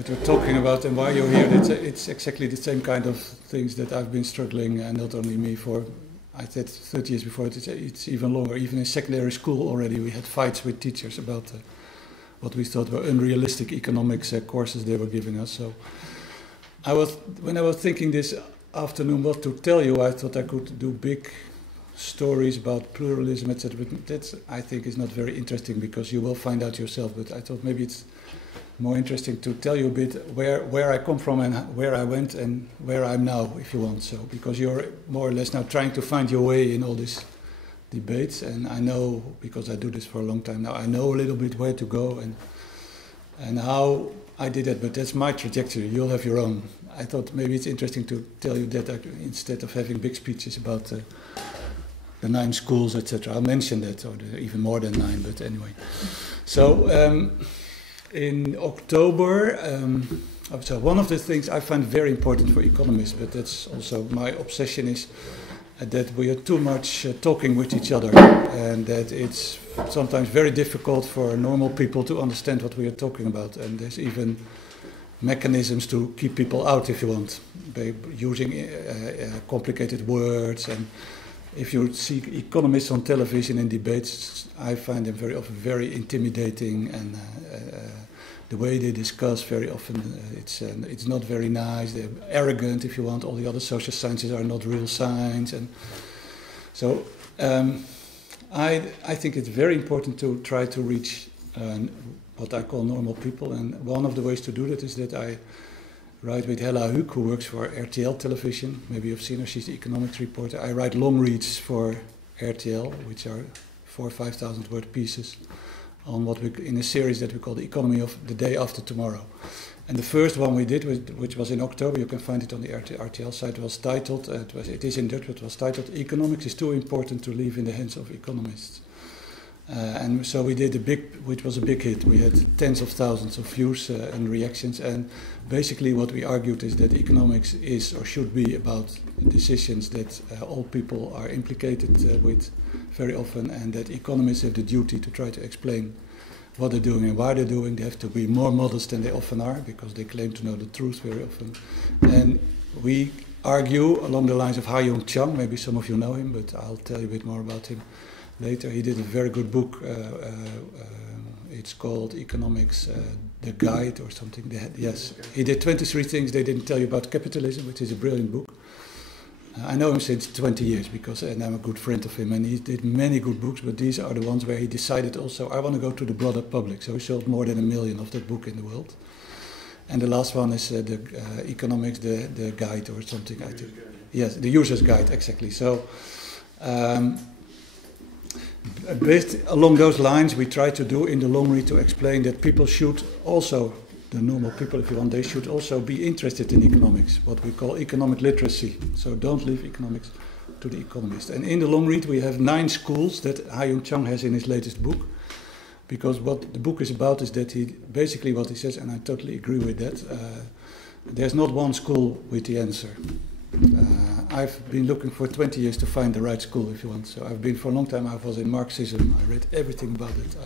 what we're talking about and why you're here, it's exactly the same kind of things that I've been struggling, and not only me, for, I said 30 years before, it's even longer. Even in secondary school already we had fights with teachers about what we thought were unrealistic economics courses they were giving us. So when I was thinking this afternoon what to tell you, I thought I could do big stories about pluralism, etc. But that, I think, is not very interesting because you will find out yourself. But I thought maybe it's more interesting to tell you a bit where I come from and where I went and where I'm now, if you want. So because you're more or less now trying to find your way in all these debates, and I know, because I do this for a long time now, I know a little bit where to go and how I did it. But that's my trajectory. You'll have your own. I thought maybe it's interesting to tell you that instead of having big speeches about the 9 schools, etc. I'll mention that, or even more than 9, but anyway. So in October, so one of the things I find very important for economists, but that's also my obsession, is that we are too much talking with each other, and that it's sometimes very difficult for normal people to understand what we are talking about, and there's even mechanisms to keep people out, if you want, by using complicated words. And if you see economists on television in debates, I find them very often very intimidating, and the way they discuss very often, it's not very nice. They're arrogant, if you want. All the other social sciences are not real science, and so I think it's very important to try to reach what I call normal people, and one of the ways to do that is that I write with Hella Huuk, who works for RTL Television. Maybe you've seen her, she's the economics reporter. I write long reads for RTL, which are 4,000 or 5,000 word pieces on what we, in a series that we call The Economy of the Day After Tomorrow. And the first one we did, which was in October, you can find it on the RTL site, was titled, it is in Dutch, but it was titled Economics is Too Important to Leave in the Hands of Economists. And so we did which was a big hit. We had tens of thousands of views and reactions, and basically what we argued is that economics is or should be about decisions that all people are implicated with very often, and that economists have the duty to try to explain what they're doing and why they're doing. They have to be more modest than they often are, because they claim to know the truth very often. And we argue along the lines of Ha-Joon Chang. Maybe some of you know him, but I'll tell you a bit more about him later. He did a very good book. It's called Economics, The Guide or something. Yes, he did 23 things they didn't tell you about capitalism, which is a brilliant book. I know him since 20 years and I'm a good friend of him, and he did many good books, but these are the ones where he decided also, I want to go to the broader public. So he sold more than 1 million of that book in the world. And the last one is the Economics, the Guide or something, I think. Yes, the User's Guide, exactly. So based along those lines, we try to do in the long read to explain that people should also, the normal people, if you want, they should also be interested in economics, what we call economic literacy. So don't leave economics to the economist. And in the long read, we have 9 schools that Ha-Joon Chang has in his latest book, because what the book is about is that basically what he says, and I totally agree with that, there's not one school with the answer. I've been looking for 20 years to find the right school, if you want. So I've been for a long time, I was in Marxism. I read everything about it.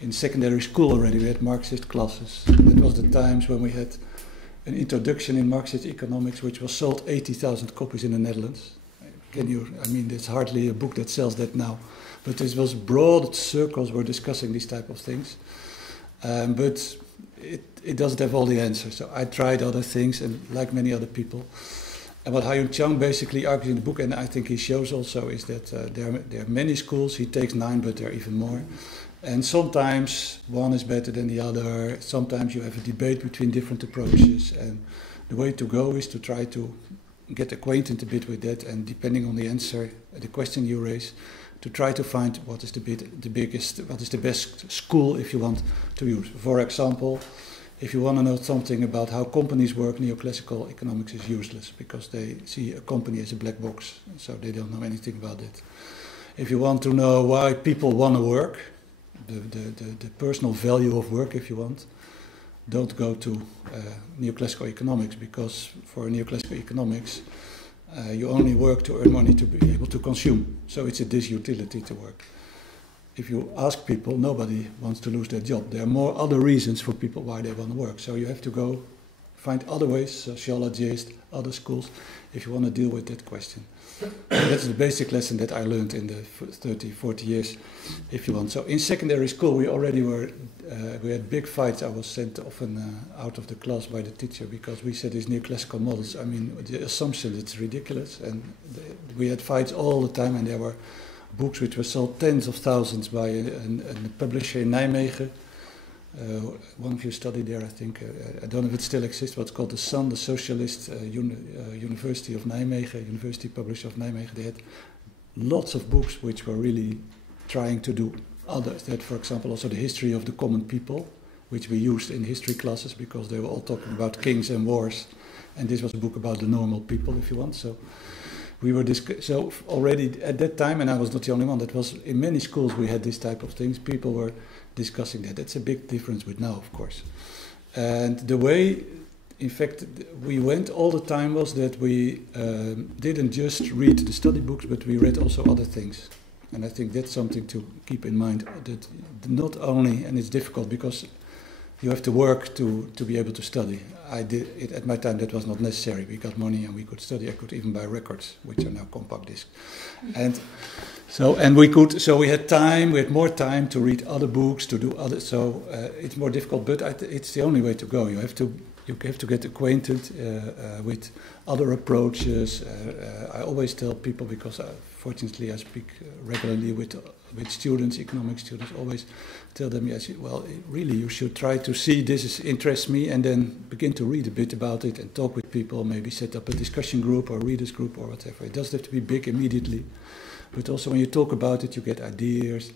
In secondary school already, we had Marxist classes. That was the times when we had an introduction in Marxist economics, which was sold 80,000 copies in the Netherlands. I mean, there's hardly a book that sells that now. But this was broad circles were discussing these type of things. But it doesn't have all the answers. So I tried other things, and like many other people. And what Ha-Joon Chang basically argues in the book, and I think he shows also, is that there are many schools. He takes 9, but there are even more. And sometimes one is better than the other. Sometimes you have a debate between different approaches. And the way to go is to try to get acquainted a bit with that, and depending on the answer, the question you raise, to try to find what is the best school, if you want, to use. For example, if you want to know something about how companies work, neoclassical economics is useless, because they see a company as a black box, so they don't know anything about it. If you want to know why people want to work, the personal value of work, if you want, don't go to neoclassical economics, because for neoclassical economics, you only work to earn money to be able to consume. So it's a disutility to work. if you ask people, nobody wants to lose their job. There are more other reasons for people why they want to work. So you have to go find other ways, sociologists, other schools, if you want to deal with that question. That's the basic lesson that I learned in the 30, 40 years, if you want. So in secondary school, we already were, we had big fights. I was sent often out of the class by the teacher because we said these neoclassical models. I mean, the assumption, it's ridiculous. And we had fights all the time, and there were books which were sold tens of thousands by a publisher in Nijmegen. One of you studied there, I think. I don't know if it still exists, but it's called The Sun, the Socialist University of Nijmegen, University Publisher of Nijmegen. They had lots of books which were really trying to do others. They had, for example, also the history of the common people, which we used in history classes because they were all talking about kings and wars. And this was a book about the normal people, if you want. So we were so already at that time, and I was not the only one, that was in many schools we had this type of things. People were discussing that. That's a big difference with now, of course. And the way, in fact, we went all the time was that we didn't just read the study books, but we read also other things. And I think that's something to keep in mind, that not only, and it's difficult because you have to work to be able to study. I did it at my time. That was not necessary. We got money and we could study. I could even buy records, which are now compact discs. And so we had time. We had more time to read other books, to do other. So it's more difficult, but it's the only way to go. You have to get acquainted with other approaches. I always tell people, because fortunately I speak regularly with students, economic students, always tell them, yes, well, really you should try to see this interests me, and then begin to read a bit about it and talk with people, maybe set up a discussion group or readers group or whatever. It doesn't have to be big immediately, but also when you talk about it, you get ideas,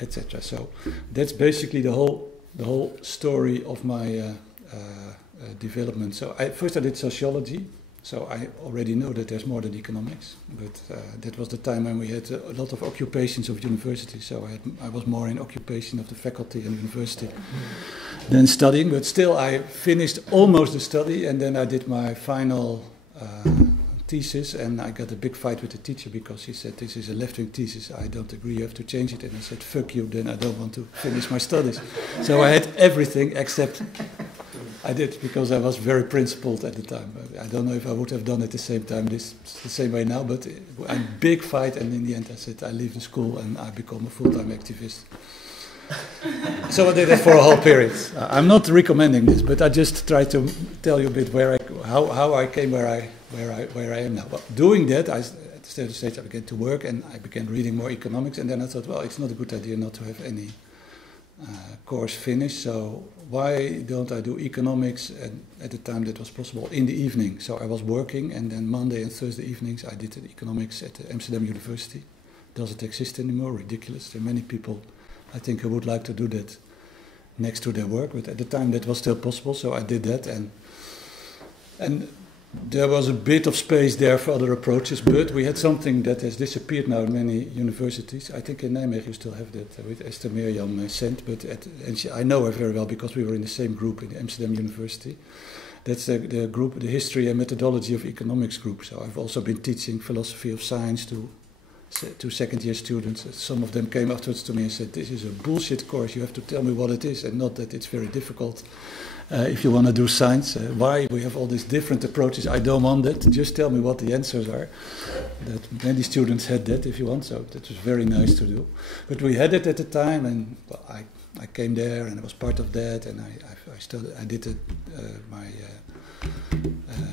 etc. So that's basically the whole story of my development. So first I did sociology. So I already know that there's more than economics, but that was the time when we had a lot of occupations of university. So I was more in occupation of the faculty and university than studying. But still, I finished almost the study, and then I did my final thesis, and I got a big fight with the teacher because he said, this is a left-wing thesis, I don't agree, you have to change it. And I said, fuck you, then I don't want to finish my studies. So I had everything except... I did, because I was very principled at the time. I don't know if I would have done it the same time, the same way now, but a big fight, and in the end I said, I leave the school and I become a full-time activist. So I did it for a whole period. I'm not recommending this, but I just try to tell you a bit how I came where I am now. But doing that, at the stage I began to work, and I began reading more economics, and then I thought, well, it's not a good idea not to have any course finished, so why don't I do economics? And at the time that was possible in the evening. So I was working, and then Monday and Thursday evenings I did economics at the Amsterdam University. Doesn't exist anymore, ridiculous. There are many people, I think, who would like to do that next to their work, but at the time that was still possible, so I did that, and there was a bit of space there for other approaches, but we had something that has disappeared now in many universities. I think in Nijmegen you still have that with Esther Mirjam Sent, but I know her very well because we were in the same group in the Amsterdam University. That's the group, the History and Methodology of Economics group. So I've also been teaching philosophy of science to second-year students. Some of them came afterwards to me and said, this is a bullshit course, you have to tell me what it is, and not that it's very difficult. If you want to do science, why we have all these different approaches, I don't want that, just tell me what the answers are. That many students had that, if you want, so that was very nice to do. But we had it at the time, and well, I came there and I was part of that, and I did my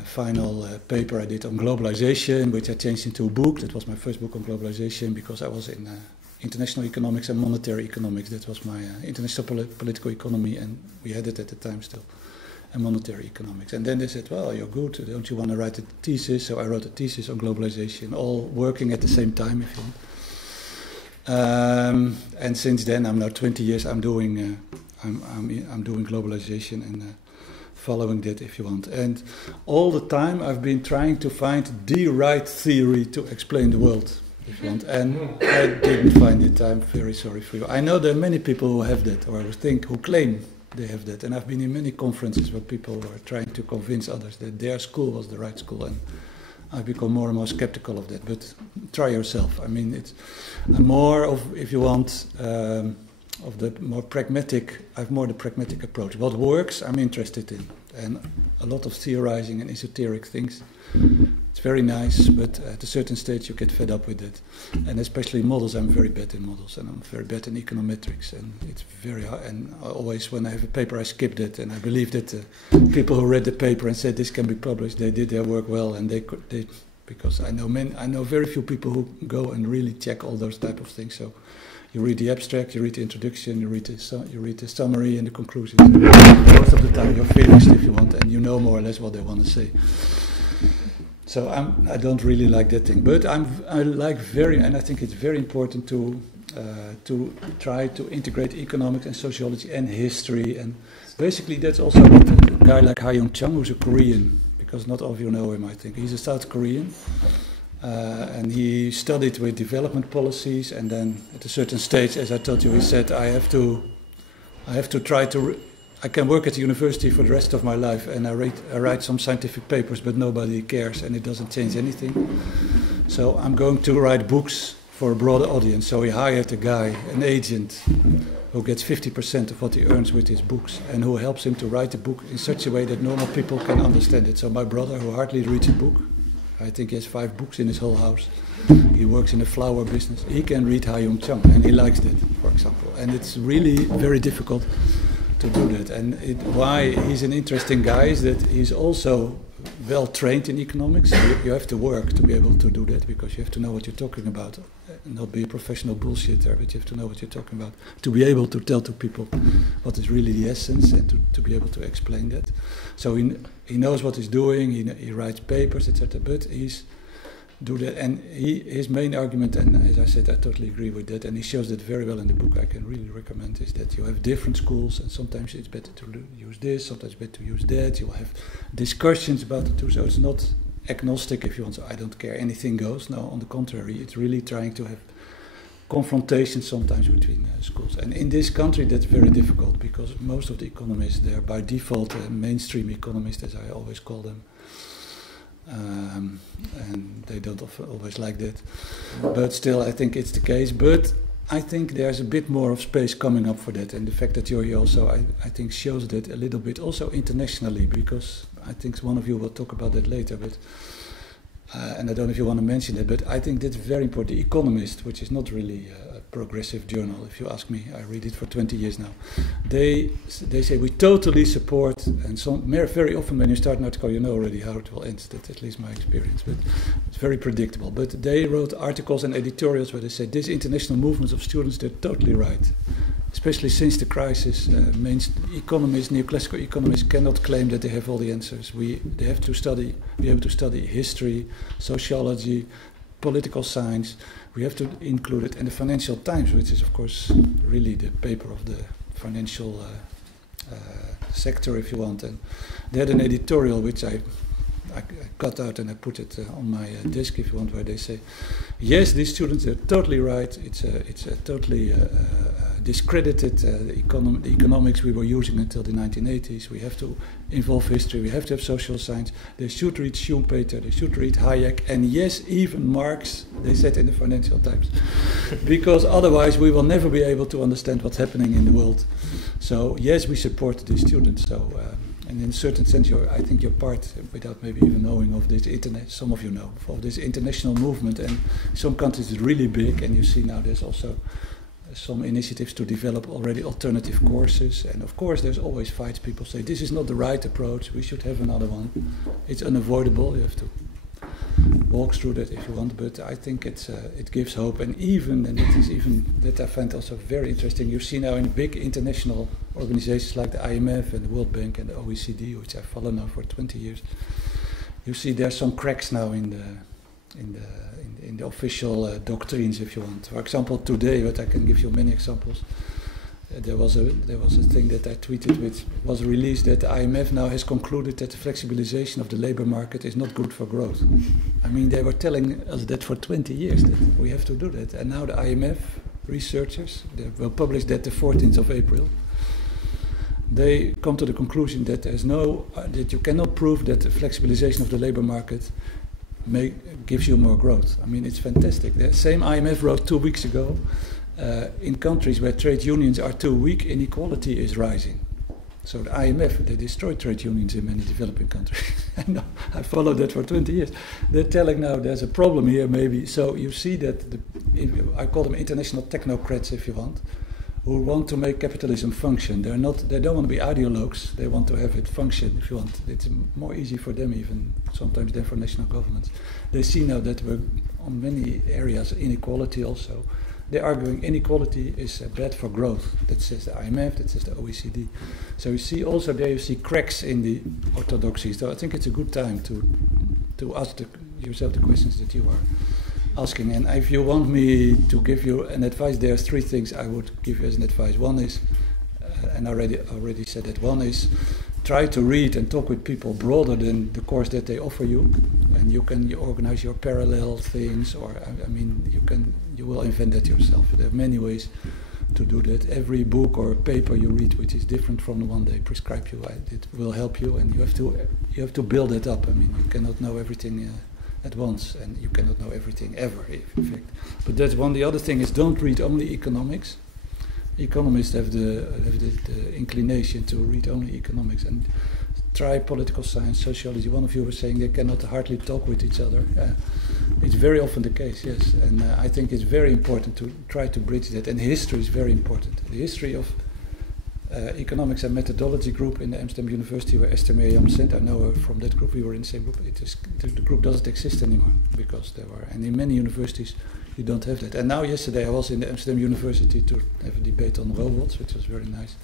final paper I did on globalization, which I changed into a book. That was my first book on globalization, because I was in international economics and monetary economics. That was my international political economy, and we had it at the time still, and monetary economics. And then they said, well, you're good, don't you want to write a thesis? So I wrote a thesis on globalization, all working at the same time, if you want. And since then, I'm now 20 years, I'm doing globalization and following that, if you want. And all the time I've been trying to find the right theory to explain the world, if you want. And I didn't find it. I'm very sorry for you. I know there are many people who have that, or who claim they have that. And I've been in many conferences where people were trying to convince others that their school was the right school. And I become more and more skeptical of that. But try yourself. I mean, I'm more of, if you want, of the more pragmatic. I have more the pragmatic approach. What works, I'm interested in, and a lot of theorizing and esoteric things. It's very nice, but at a certain stage you get fed up with it. And especially models, I'm very bad in models, and I'm very bad in econometrics, and it's very hard. And always when I have a paper, I skip it, and I believe that people who read the paper and said this can be published, they did their work well, and they because I know very few people who go and really check all those type of things. So you read the abstract, you read the introduction, you read the summary and the conclusion. Most of the time you're finished, if you want, and you know more or less what they want to say. So I don't really like that thing, but I like and I think it's very important to try to integrate economics and sociology and history, and basically that's also what a guy like Ha-Joon Chang, who's a Korean, because not all of you know him, I think. He's a South Korean, and he studied with development policies, and then at a certain stage, as I told you, he said, I have to try to. I can work at the university for the rest of my life, and I write some scientific papers, but nobody cares, and it doesn't change anything. So I'm going to write books for a broader audience. So he hired a guy, an agent, who gets 50% of what he earns with his books, and who helps him to write the book in such a way that normal people can understand it. So my brother, who hardly reads a book, I think he has 5 books in his whole house. He works in a flower business. He can read Ha-Joon Chang, and he likes that, for example. And it's really very difficult to do that. And why he's an interesting guy is that he's also well trained in economics. You have to work to be able to do that, because you have to know what you're talking about, and not be a professional bullshitter, but you have to know what you're talking about to be able to tell to people what is really the essence, and to be able to explain that. So he knows what he's doing, he writes papers, etc. But he's do that, and his main argument, and as I said, I totally agree with that, and he shows that very well in the book. I can really recommend is that you have different schools, and sometimes it's better to use this, sometimes better to use that. You have discussions about the two, so it's not agnostic, if you want. So I don't care, anything goes. No, on the contrary, it's really trying to have confrontation sometimes between schools. And in this country, that's very difficult, because most of the economists, they're by default mainstream economists, as I always call them. And they don't always like that, but still I think it's the case. But I think there's a bit more of space coming up for that, and the fact that you're here also, I think shows that a little bit also internationally, because I think one of you will talk about that later, but and I don't know if you want to mention it, but I think that's very important. The Economist, which is not really a progressive journal, if you ask me, I read it for 20 years now. They say we totally support, and very often when you start an article, you know already how it will end. That's at least my experience, but it's very predictable. But they wrote articles and editorials where they said these international movements of students, they're totally right. Especially since the crisis, economists, neoclassical economists cannot claim that they have all the answers. They have to be able to study history, sociology, political science. We have to include it in the Financial Times, which is of course really the paper of the financial sector, if you want. And they had an editorial which I cut out and I put it on my desk, if you want, where they say, yes, these students are totally right. It's a totally discredited the economics we were using until the 1980s. We have to involve history. We have to have social science. They should read Schumpeter. They should read Hayek. And yes, even Marx, they said in the Financial Times. Because otherwise we will never be able to understand what's happening in the world. So yes, we support these students. So and in a certain sense, I think you're part, without maybe even knowing of this internet, some of you know, of this international movement. And some countries it's really big, and you see now there's also some initiatives to develop already alternative courses. And of course, there's always fights. People say, this is not the right approach, we should have another one. It's unavoidable, you have to walk through that if you want, but I think it gives hope. And it is even that I find also very interesting. You see now in big international organizations like the IMF and the World Bank and the OECD, which I follow now for 20 years, you see there's some cracks now in the official doctrines, if you want. For example, today, but I can give you many examples. There was a thing that I tweeted, which was released, that the IMF now has concluded that the flexibilization of the labor market is not good for growth. I mean, they were telling us that for 20 years, that we have to do that. And now the IMF researchers, they will publish that the 14th of April. They come to the conclusion that that you cannot prove that the flexibilization of the labor market gives you more growth. I mean, it's fantastic. The same IMF wrote 2 weeks ago, in countries where trade unions are too weak, inequality is rising. So the IMF, they destroyed trade unions in many developing countries. I followed that for 20 years. They're telling now there's a problem here maybe. So you see that, I call them international technocrats if you want, who want to make capitalism function. They don't want to be ideologues, they want to have it function if you want. It's more easy for them even, sometimes than for national governments. They see now that we're on many areas, inequality also. They're arguing inequality is bad for growth. That says the IMF, that says the OECD. So you see also there you see cracks in the orthodoxy. So I think it's a good time to ask yourself the questions that you are asking. And if you want me to give you an advice, there's 3 things I would give you as an advice. One is, and I already said that, one is try to read and talk with people broader than the course that they offer you. And you can organize your parallel things, or I mean, you will invent that yourself. There are many ways to do that. Every book or paper you read, which is different from the one they prescribe you, it will help you, and you have to build it up. I mean, you cannot know everything at once, and you cannot know everything ever, in fact. But that's one. The other thing is, don't read only economics. Economists have the inclination to read only economics, and try political science, sociology. One of you was saying they cannot hardly talk with each other. It's very often the case, yes. And I think it's very important to try to bridge that. And history is very important. The history of Economics and Methodology group in the Amsterdam University, where Esther Mirjam sent. I know her from that group. We were in the same group. The group doesn't exist anymore because there were, and in many universities you don't have that. And now yesterday I was in the Amsterdam University to have a debate on robots, which was very nice.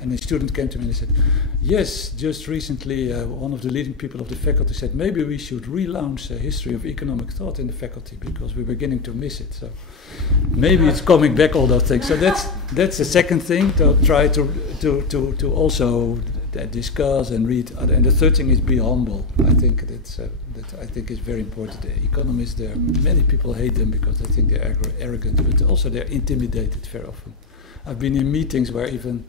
And a student came to me and he said, yes, just recently one of the leading people of the faculty said maybe we should relaunch a history of economic thought in the faculty because we're beginning to miss it. So maybe it's coming back, all those things. So that's the second thing, to try to also discuss and read. And the third thing is be humble. I think that I think is very important. The economists, many people hate them because they think they're arrogant, but also they're intimidated very often. I've been in meetings where even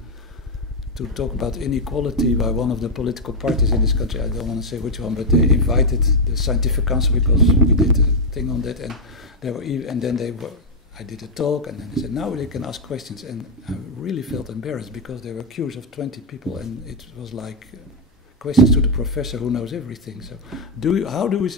to talk about inequality by one of the political parties in this country, I don't want to say which one, but they invited the Scientific Council because we did a thing on that, and I did a talk, and then they said, now they can ask questions, and I really felt embarrassed because there were queues of 20 people, and it was like questions to the professor who knows everything. So how do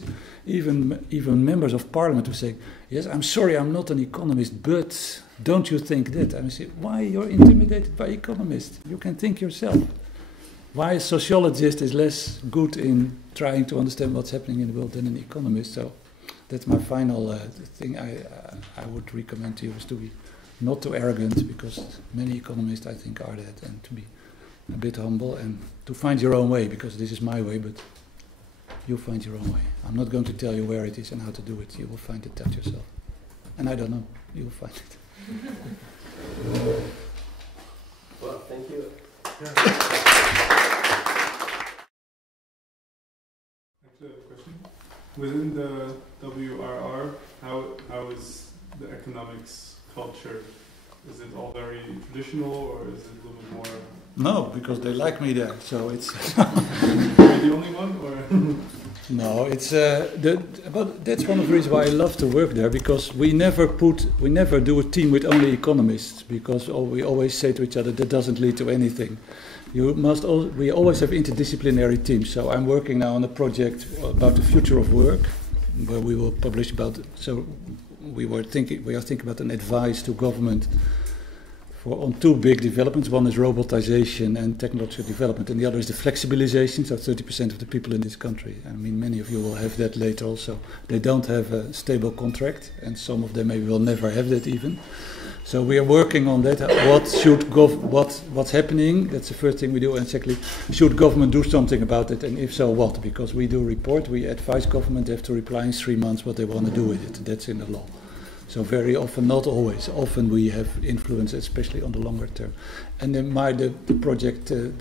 even members of parliament who say, yes, I'm sorry, I'm not an economist, but don't you think that? I say, why you're intimidated by economists? You can think yourself. Why a sociologist is less good in trying to understand what's happening in the world than an economist? So that's my final thing I would recommend to you, is to be not too arrogant, because many economists I think are that, and to be a bit humble and to find your own way, because this is my way, but you'll find your own way. I'm not going to tell you where it is and how to do it. You will find it out yourself. And I don't know, you will find it. Well, thank you. Yeah. Actually, I have a question. Within the WRR, how is the economics culture? Is it all very traditional, or is it a little bit more? No, because they like me there, so it's. Are you the only one, or? No, it's but that's one of the reasons why I love to work there, because we never do a team with only economists, because we always say to each other that doesn't lead to anything. We always have interdisciplinary teams. So I'm working now on a project about the future of work, where we will publish about. So we are thinking about an advice to government on 2 big developments. One is robotization and technological development, and the other is the flexibilization. So 30% of the people in this country, I mean, many of you will have that later also, they don't have a stable contract, and some of them maybe will never have that even. So we are working on that. What's happening? That's the first thing we do. And secondly, should government do something about it? And if so, what? Because we do report, we advise government, they have to reply in 3 months what they want to do with it. That's in the law. So very often, not always, often we have influence, especially on the longer term. And then the project, the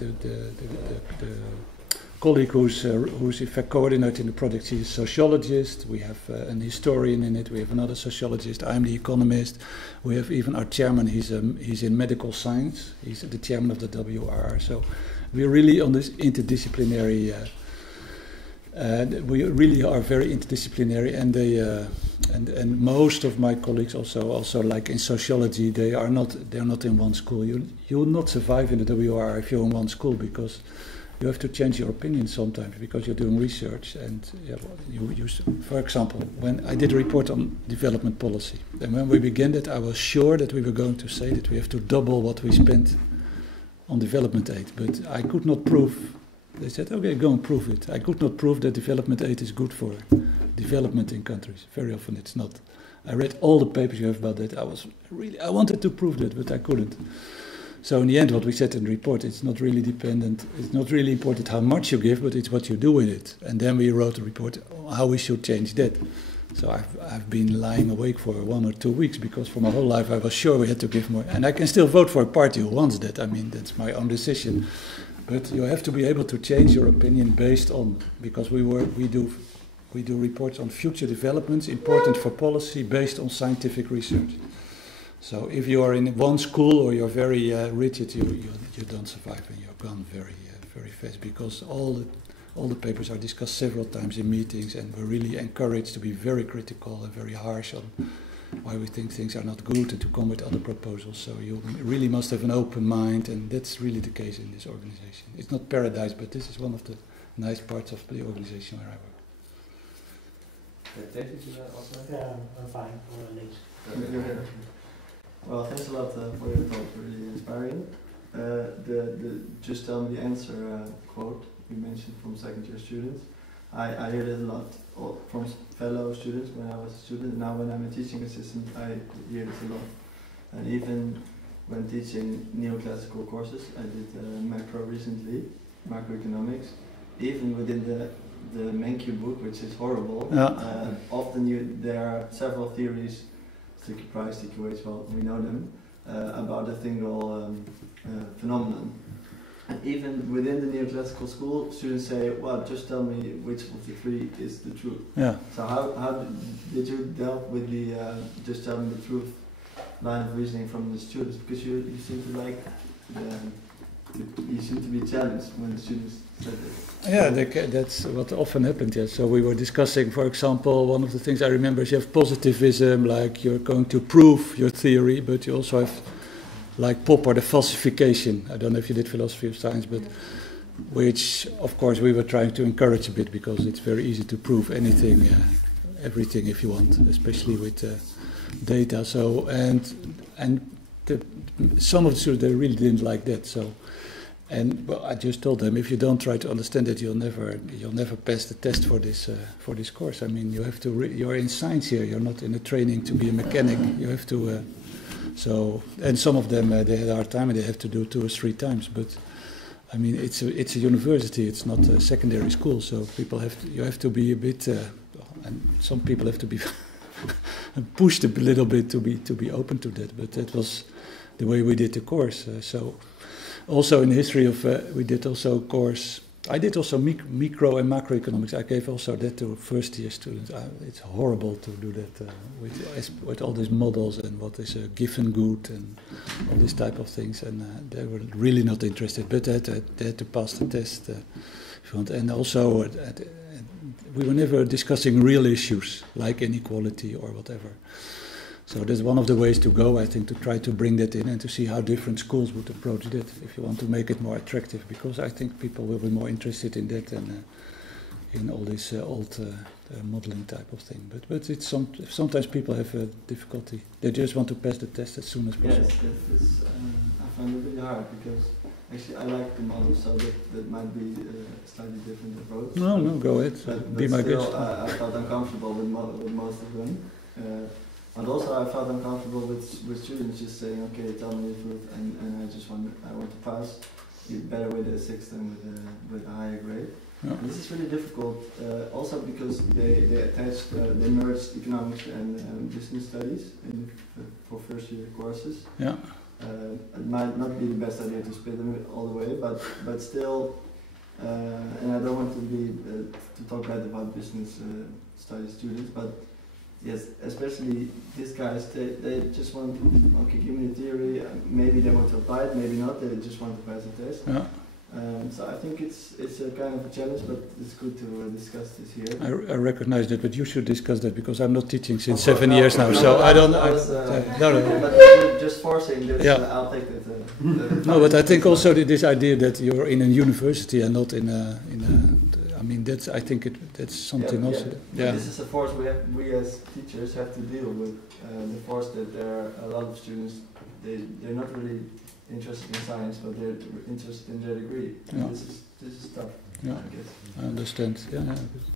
colleague who's in fact coordinating the project, she's a sociologist. We have an historian in it. We have another sociologist. I'm the economist. We have even our chairman. He's in medical science. He's the chairman of the WRR. So we're really on this interdisciplinary We really are very interdisciplinary, and they and most of my colleagues also like in sociology, they're not in one school. You will not survive in the WR if you're in one school, because you have to change your opinion sometimes because you're doing research. And for example, when I did a report on development policy, and when we began that, I was sure that we were going to say that we have to double what we spent on development aid, but I could not prove. They said, okay, go and prove it. I could not prove that development aid is good for development in countries. Very often it's not. I read all the papers you have about that. I wanted to prove that, but I couldn't. So in the end, what we said in the report, it's not really dependent. It's not really important how much you give, but it's what you do with it. And then we wrote a report how we should change that. So I've been lying awake for 1 or 2 weeks, because for my whole life I was sure we had to give more. And I can still vote for a party who wants that. I mean, that's my own decision. But you have to be able to change your opinion based on, because we do reports on future developments important for policy based on scientific research. So if you are in one school or you're very rigid, you don't survive, and you're gone very fast, because all the papers are discussed several times in meetings, and we're really encouraged to be very critical and very harsh on why we think things are not good, and to come with other proposals. So you really must have an open mind, and that's really the case in this organization. It's not paradise, but this is one of the nice parts of the organization where I work. David, you also? Yeah, I'm fine. Links. Well, thanks a lot for your talk. Really inspiring. The just tell me the answer quote you mentioned from second-year students. I hear it a lot from fellow students when I was a student. Now when I'm a teaching assistant, I hear this a lot. And even when teaching neoclassical courses, I did macro recently, macroeconomics. Even within the Menkyu book, which is horrible, often there are several theories, sticky price, sticky wage, well, we know them, about a single phenomenon. And even within the neoclassical school, students say, well, just tell me which of the three is the truth. Yeah. So how did you deal with the just tell me the truth line of reasoning from the students? Because you seem to like, you seem to be challenged when the students said it. Yeah, that's what often happened, yes. So we were discussing, for example, one of the things I remember is you have positivism, like you're going to prove your theory, but you also have like Popper, the falsification. I don't know if you did philosophy of science, but which, of course, we were trying to encourage a bit, because it's very easy to prove anything, everything if you want, especially with data. So some of the students, they really didn't like that. So, and well, I just told them, if you don't try to understand it, you'll never pass the test for this course. I mean, you have to. You're in science here. You're not in a training to be a mechanic. You have to. So, and some of them they had a hard time and they have to do 2 or 3 times. But I mean, it's a university. It's not a secondary school. So you have to be a bit, and some people have to be pushed a little bit to be open to that. But that was the way we did the course. So, also in the history of we did also a course. I did also micro and macroeconomics. I gave also that to first-year students. It's horrible to do that with all these models and what is a given good and all these type of things. And they were really not interested, but they had to pass the test. If you want. And also, we were never discussing real issues like inequality or whatever. So that's one of the ways to go, I think, to try to bring that in and to see how different schools would approach that if you want to make it more attractive, because I think people will be more interested in that than in all this old modeling type of thing. But it's sometimes people have difficulty. They just want to pass the test as soon as possible. Yes, I find it really hard, because actually I like the model, so that might be a slightly different approach. No, go ahead. Be my guest. I felt uncomfortable with most of them. And also I felt uncomfortable with students just saying, okay, tell me the truth, and I want to pass. It's better with a 6 than with a higher grade. Yeah. And this is really difficult, also because they merged economics and business studies for first year courses. Yeah. It might not be the best idea to split them all the way, but still, and I don't want to talk bad about business study students, but yes, especially these guys, they just want, okay, give me the theory, maybe they want to apply it, maybe not, they just want to pass the test. Yeah. So I think it's a kind of a challenge, but it's good to discuss this here. I recognize that, but you should discuss that because I'm not teaching since Of course, 7 years now, no, so I don't. No. But just forcing this, Yeah. I'll take that. No, but I think also this idea that you're in a university and not in a. I mean, that's. I think that's something Yeah, also. yeah. Yeah. This is a force we as teachers have to deal with. The force that there are a lot of students, they're not really interested in science, but they're interested in their degree. Yeah. This is tough, Yeah. I guess. I understand. Yeah.